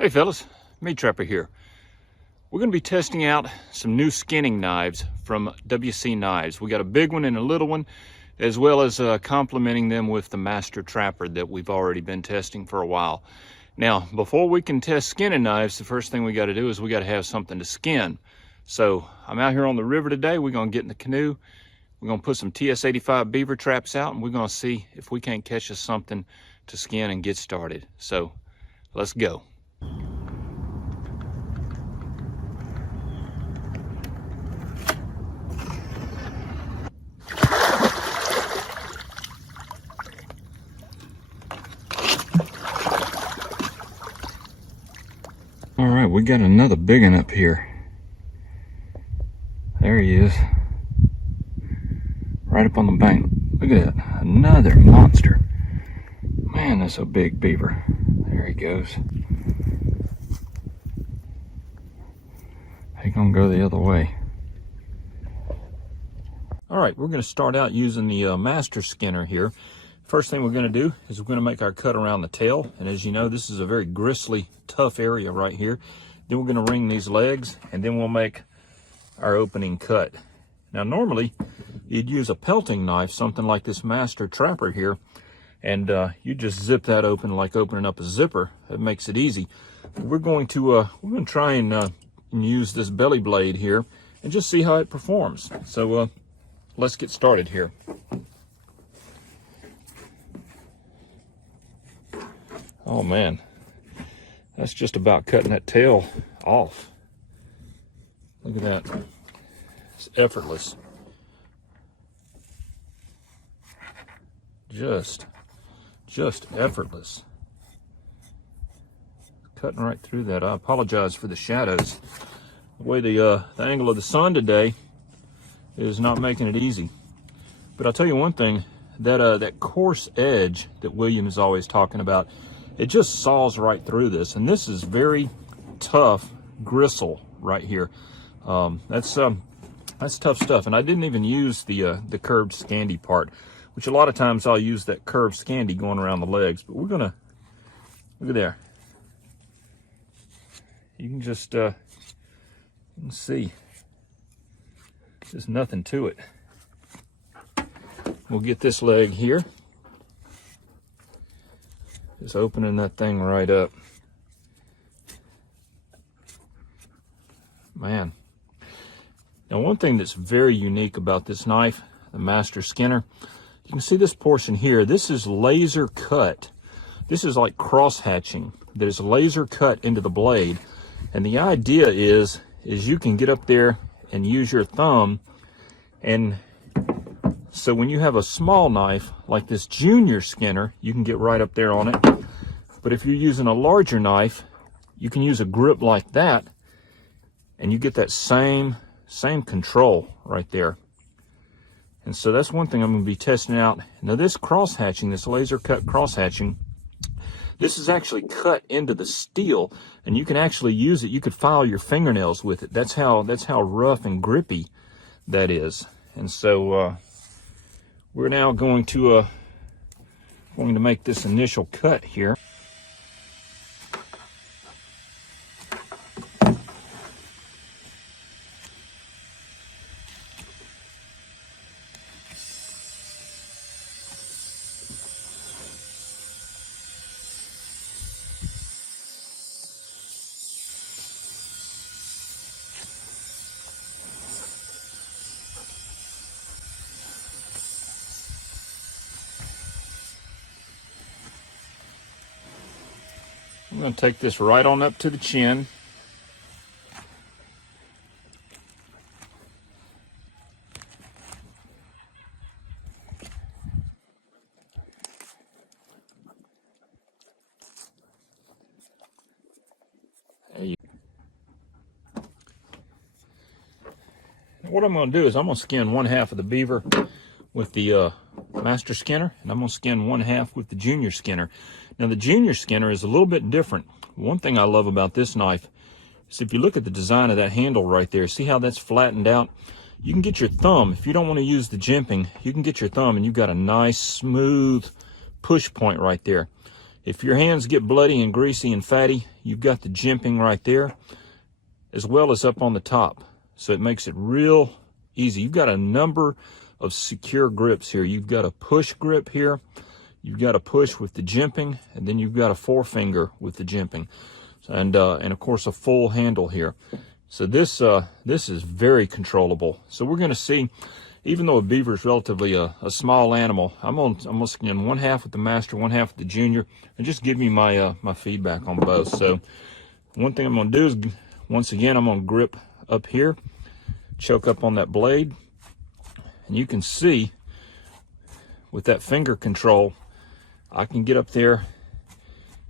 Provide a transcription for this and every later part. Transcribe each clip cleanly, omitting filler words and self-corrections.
Hey fellas, Meat Trapper here. We're going to be testing out some new skinning knives from WC Knives. We got a big one and a little one, as well as complementing them with the Master Trapper that we've already been testing for a while. Now, before we can test skinning knives, the first thing we got to do is we got to have something to skin. So I'm out here on the river today. We're going to get in the canoe. We're going to put some TS85 beaver traps out, and we're going to see if we can't catch us something to skin and get started. So let's go. All right, we got another big one up here. There he is, right up on the bank. Look at that, another monster. Man, that's a big beaver. There he goes. He's gonna go the other way. All right, we're gonna start out using the Master Skinner here. First thing we're going to do is we're going to make our cut around the tail. And as you know, this is a very gristly, tough area right here. Then we're going to wring these legs, and then we'll make our opening cut. Now, normally, you'd use a pelting knife, something like this Master Trapper here, and you just zip that open like opening up a zipper. It makes it easy. But we're going to try and use this belly blade here and just see how it performs. So let's get started here. Oh man, that's just about cutting that tail off. Look at that, it's effortless. Just effortless. Cutting right through that. I apologize for the shadows. The way the angle of the sun today is not making it easy. But I'll tell you one thing, that coarse edge that William is always talking about, it just saws right through this, and this is very tough gristle right here. That's tough stuff, and I didn't even use the curved scandy part, which a lot of times I'll use that curved scandy going around the legs. But we're gonna look at there. You can just you can see there's nothing to it. We'll get this leg here. Just opening that thing right up. Man. Now, one thing that's very unique about this knife, the Master Skinner, you can see this portion here. This is laser cut. This is like cross hatching. There's laser cut into the blade. And the idea is you can get up there and use your thumb. And so when you have a small knife like this Junior Skinner, you can get right up there on it. But if you're using a larger knife, you can use a grip like that, and you get that same control right there. And so that's one thing I'm going to be testing out. Now this cross hatching, this laser cut cross hatching, this is actually cut into the steel, and you can actually use it. You could file your fingernails with it. That's how rough and grippy that is. And so we're now going to make this initial cut here. I'm going to take this right on up to the chin. What I'm going to do is I'm going to skin one half of the beaver with the Master Skinner, and I'm going to skin one half with the Junior Skinner. Now the Junior Skinner is a little bit different. One thing I love about this knife is if you look at the design of that handle right there, see how that's flattened out? You can get your thumb, if you don't want to use the jimping, you can get your thumb and you've got a nice smooth push point right there. If your hands get bloody and greasy and fatty, you've got the jimping right there, as well as up on the top. So it makes it real easy. You've got a number of secure grips here. You've got a push grip here. You've got a push with the jimping, and then you've got a forefinger with the jimping, and of course a full handle here. So this is very controllable. So we're going to see, even though a beaver is relatively a small animal, I'm gonna skin one half with the master, one half with the junior, and just give me my my feedback on both. So one thing I'm going to do is, once again, I'm going to grip up here, choke up on that blade, and you can see with that finger control, I can get up there,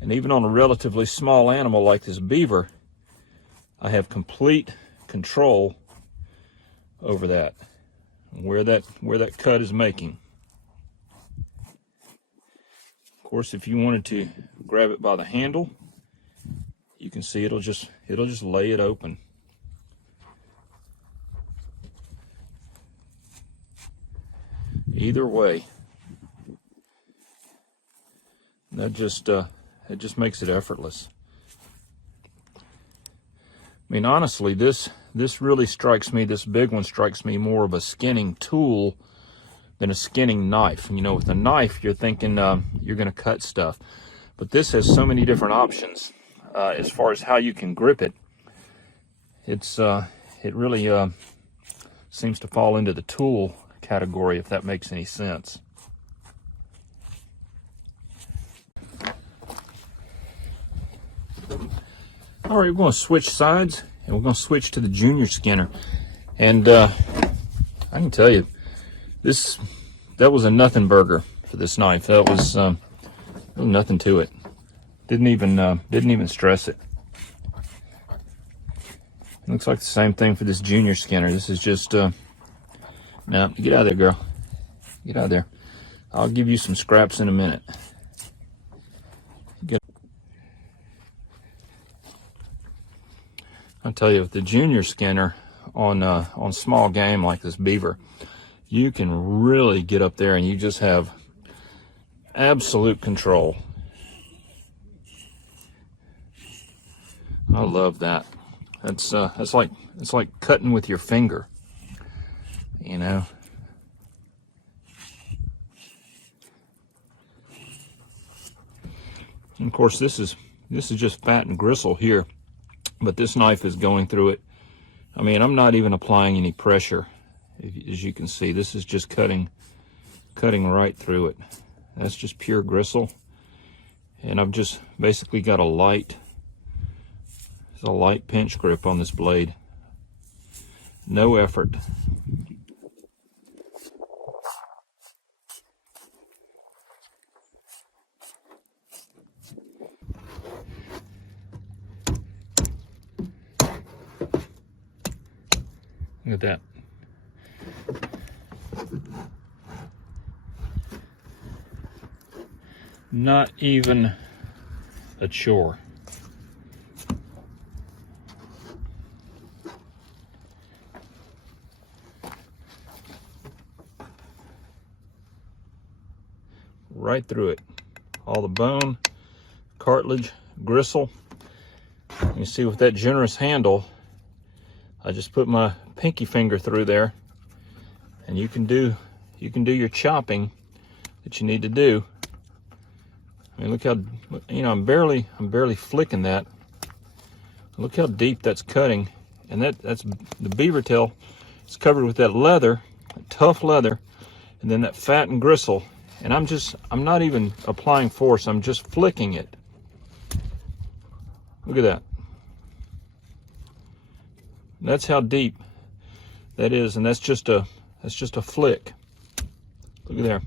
and even on a relatively small animal like this beaver, I have complete control over that, where that cut is making. Of course, if you wanted to grab it by the handle, you can see it'll just lay it open. Either way, that just it just makes it effortless. I mean, honestly, this really strikes me, this big one strikes me more of a skinning tool than a skinning knife. You know, with a knife, you're thinking you're going to cut stuff. But this has so many different options as far as how you can grip it. It really seems to fall into the tool category, if that makes any sense. All right, we're going to switch sides, and we're going to switch to the junior skinner. And I can tell you, that was a nothing burger for this knife. That was nothing to it. Didn't even stress it. Looks like the same thing for this junior skinner. This is just now get out of there, girl. Get out of there. I'll give you some scraps in a minute. I'll tell you, with the junior skinner on small game like this beaver, you can really get up there and you just have absolute control. I love that. It's like cutting with your finger, you know. And of course, this is just fat and gristle here. But this knife is going through it. I mean, I'm not even applying any pressure. As you can see, this is just cutting right through it. That's just pure gristle. And I've just basically got a light pinch grip on this blade. No effort. Look at that. Not even a chore. Right through it. All the bone, cartilage, gristle. You see, with that generous handle, I just put my pinky finger through there, and you can do your chopping that you need to do. I mean, look how, you know, I'm barely flicking that. Look how deep that's cutting, and that's the beaver tail. It's covered with that leather, tough leather, and then that fat and gristle. And I'm not even applying force. I'm just flicking it. Look at that. That's how deep that is, and that's just a flick. Look at there.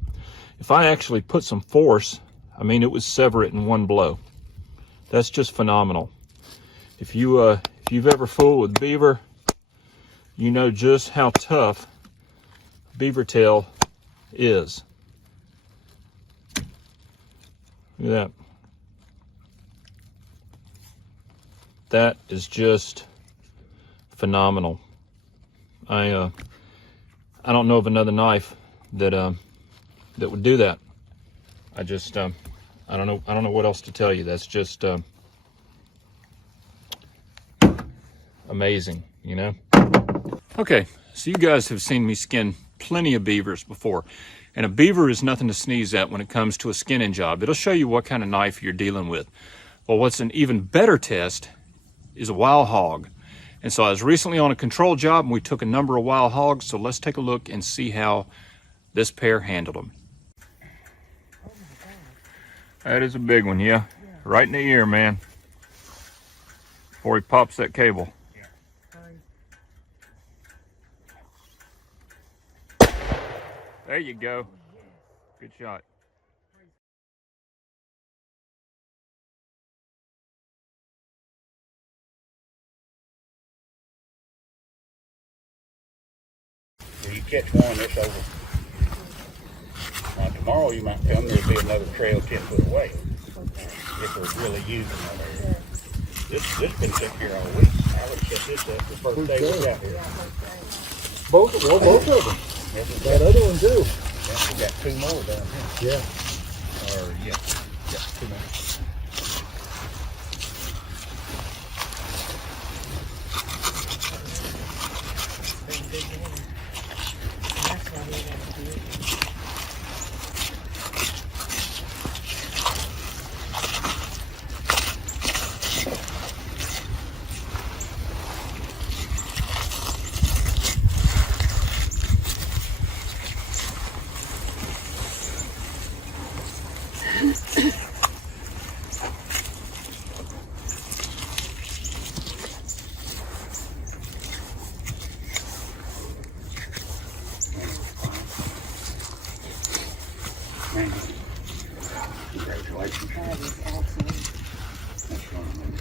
If I actually put some force, I mean, it would sever it in one blow. That's just phenomenal. If you've ever fooled with beaver, you know just how tough beaver tail is. Look at that. That is just phenomenal. I don't know of another knife that would do that. I I don't know what else to tell you. That's just amazing, you know? Okay, so you guys have seen me skin plenty of beavers before, and a beaver is nothing to sneeze at when it comes to a skinning job. It'll show you what kind of knife you're dealing with. Well, what's an even better test is a wild hog. And so I was recently on a control job and we took a number of wild hogs, so let's take a look and see how this pair handled them. That is a big one, yeah. Right in the ear, man. Before he pops that cable. There you go. Good shot. You catch one, it's over. Tomorrow you might come, there'll be another trail 10 foot away. If we're really using it. This been took here all week. I would set this up the first day we got here. Both of them. Yes, That other one too. we got 2 more down here. Yeah. Or, yeah, 2 more. Congratulations. That is awesome. That's one.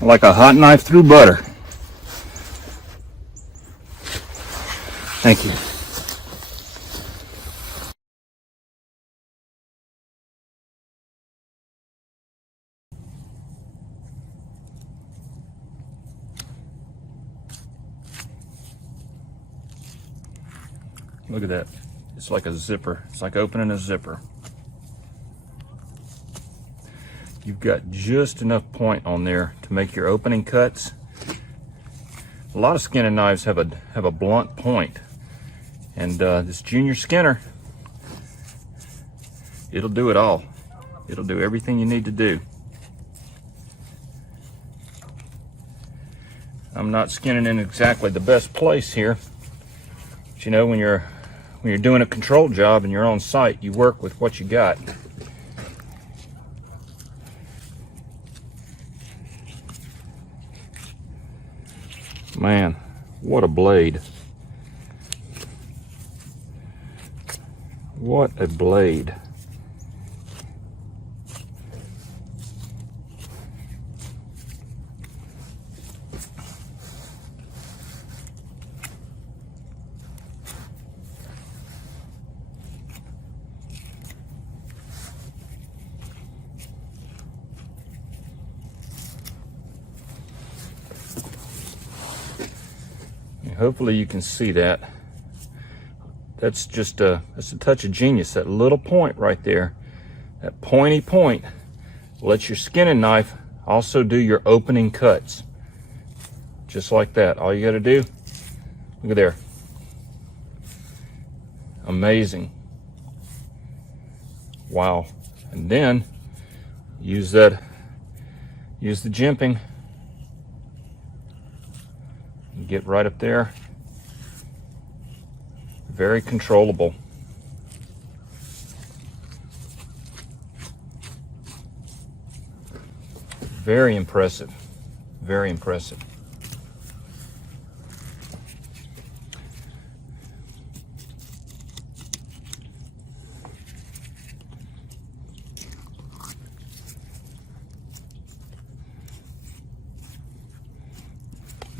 Like a hot knife through butter. Thank you. Look at that. It's like a zipper. It's like opening a zipper. You've got just enough point on there to make your opening cuts. A lot of skinning knives have a blunt point, and this Junior Skinner, it'll do it all. It'll do everything you need to do. I'm not skinning in exactly the best place here, but you know, when you're doing a control job and you're on site, you work with what you got. Man, what a blade. What a blade. Hopefully you can see that. That's just that's a touch of genius. That little point right there, that pointy point, lets your skinning knife also do your opening cuts. Just like that. All you got to do, look at there. Amazing. Wow. And then use the jimping. Get right up there. Very controllable. Very impressive. Very impressive.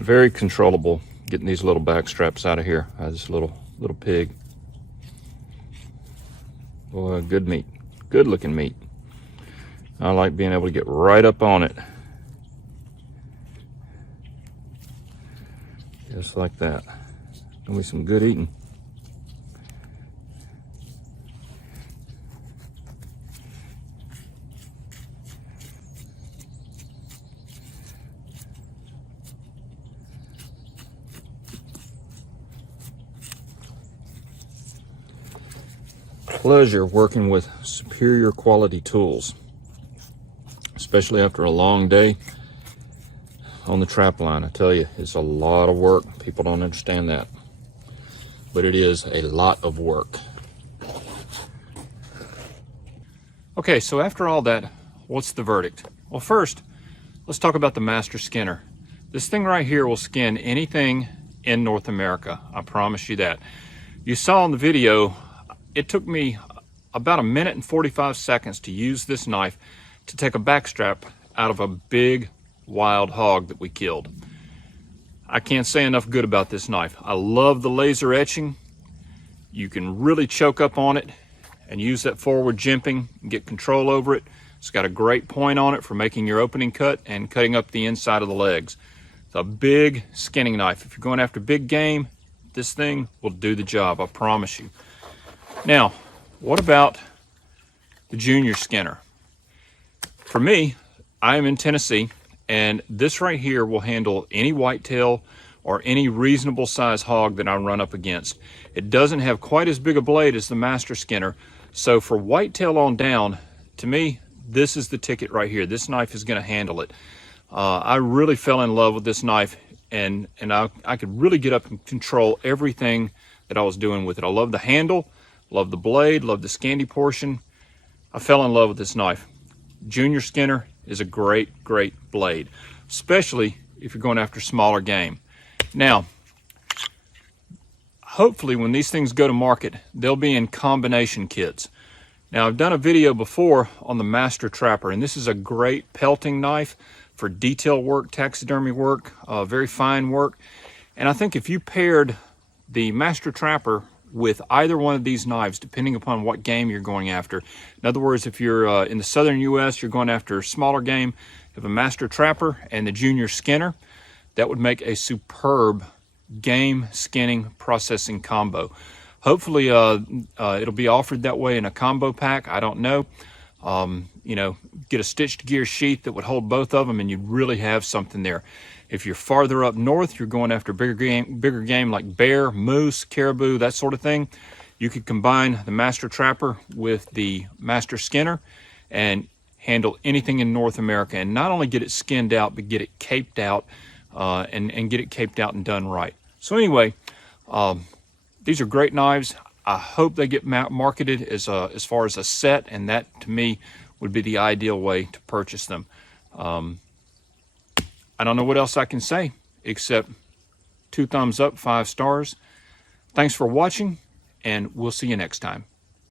very controllable getting these little back straps out of here. This little pig. Boy, good meat, good looking meat. I like being able to get right up on it. Just like that. Gonna be some good eating. Pleasure working with superior quality tools, especially after a long day on the trap line. I tell you, it's a lot of work. People don't understand that, but it is a lot of work. Okay, so after all that, what's the verdict? Well, first, let's talk about the Master Skinner. This thing right here will skin anything in North America. I promise you that. You saw in the video, it took me about 1 minute and 45 seconds to use this knife to take a backstrap out of a big wild hog that we killed. I can't say enough good about this knife. I love the laser etching. You can really choke up on it and use that forward jimping and get control over it. It's got a great point on it for making your opening cut and cutting up the inside of the legs. It's a big skinning knife. If you're going after big game, this thing will do the job, I promise you. Now, what about the junior skinner? For me, I am in Tennessee, and this right here will handle any whitetail or any reasonable size hog that I run up against. It doesn't have quite as big a blade as the Master Skinner, so for whitetail on down, to me, this is the ticket right here. This knife is going to handle it. I really fell in love with this knife, and I could really get up and control everything that I was doing with it. I love the handle, love the blade, love the scanty portion. I fell in love with this knife. Junior Skinner is a great blade, especially if you're going after smaller game. Now, hopefully when these things go to market, they'll be in combination kits. Now, I've done a video before on the Master Trapper, and this is a great pelting knife for detail work, taxidermy work, very fine work. And I think if you paired the Master Trapper with either one of these knives, depending upon what game you're going after. In other words, if you're in the southern US, you're going after smaller game, you have a Master Trapper and the Junior Skinner, that would make a superb game skinning processing combo. Hopefully it'll be offered that way in a combo pack. I don't know. You know, get a stitched gear sheath that would hold both of them, and you'd really have something there. If you're farther up north, you're going after bigger game like bear, moose, caribou, that sort of thing. You could combine the Master Trapper with the Master Skinner and handle anything in North America, and not only get it skinned out, but get it caped out and get it caped out and done right. So anyway, these are great knives. I hope they get marketed as far as a set, and that to me would be the ideal way to purchase them. I don't know what else I can say except 2 thumbs up, 5 stars. Thanks for watching, and we'll see you next time.